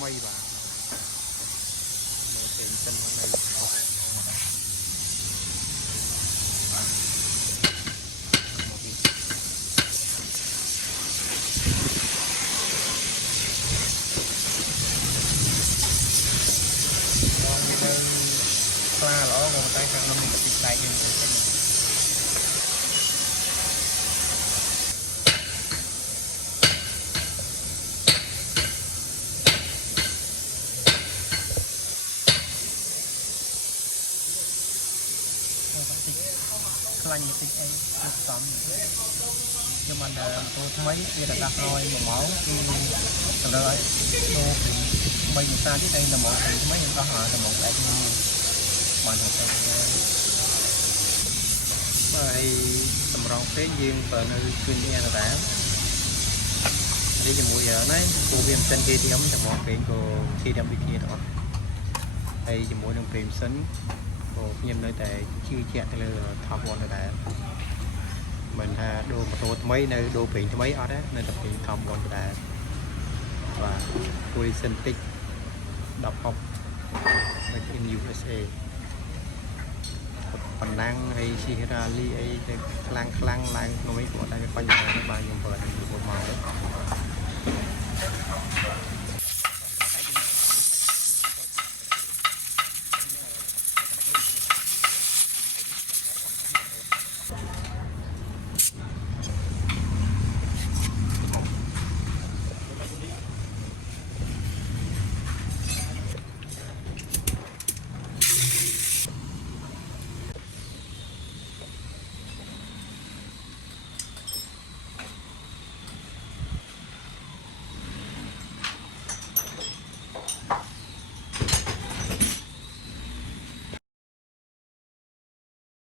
ថ្មីបាទមើលពេញសិននៅខ្លាល្អក៏តែខាងនោះមានតិចតែយើងទៅខ្លាញ់តិចអីទៅសំខ្ញុំបានតែម៉ូតូថ្មីវាតែដាក់រយ1ម៉ោងគឺសម្រាប់ឲ្យដូរពី3វិសាទៀតតែតែម៉ោងថ្មីខ្ញុំដោះឲ្យតែម៉ោង8នេះបានតែទៅហើយសម្រងពេកយើងបើនៅគឺនេះអត់ដែរនេះជាមួយណាពូវាមិនសិន KTM តែមកពេកក៏ KTM ដូចគ្នាទាំងអស់ហើយជាមួយនឹង Bremson ក៏ខ្ញុំនៅតែជឿជាក់ទៅលើ Top One ដែរមិនថាដូរម៉ូតូថ្មីនៅដូរប្រេងថ្មីអត់ទេនៅតែប្រេង Top One ដែរបាទ Poison Tick 16 Made in USA ប៉ុណ្ណឹងហើយ Shirali អីទៅខ្លាំងឡើងក្នុងនេះគាត់តែបញ្ហានេះបាទខ្ញុំប្រើទៅ4ម៉ោង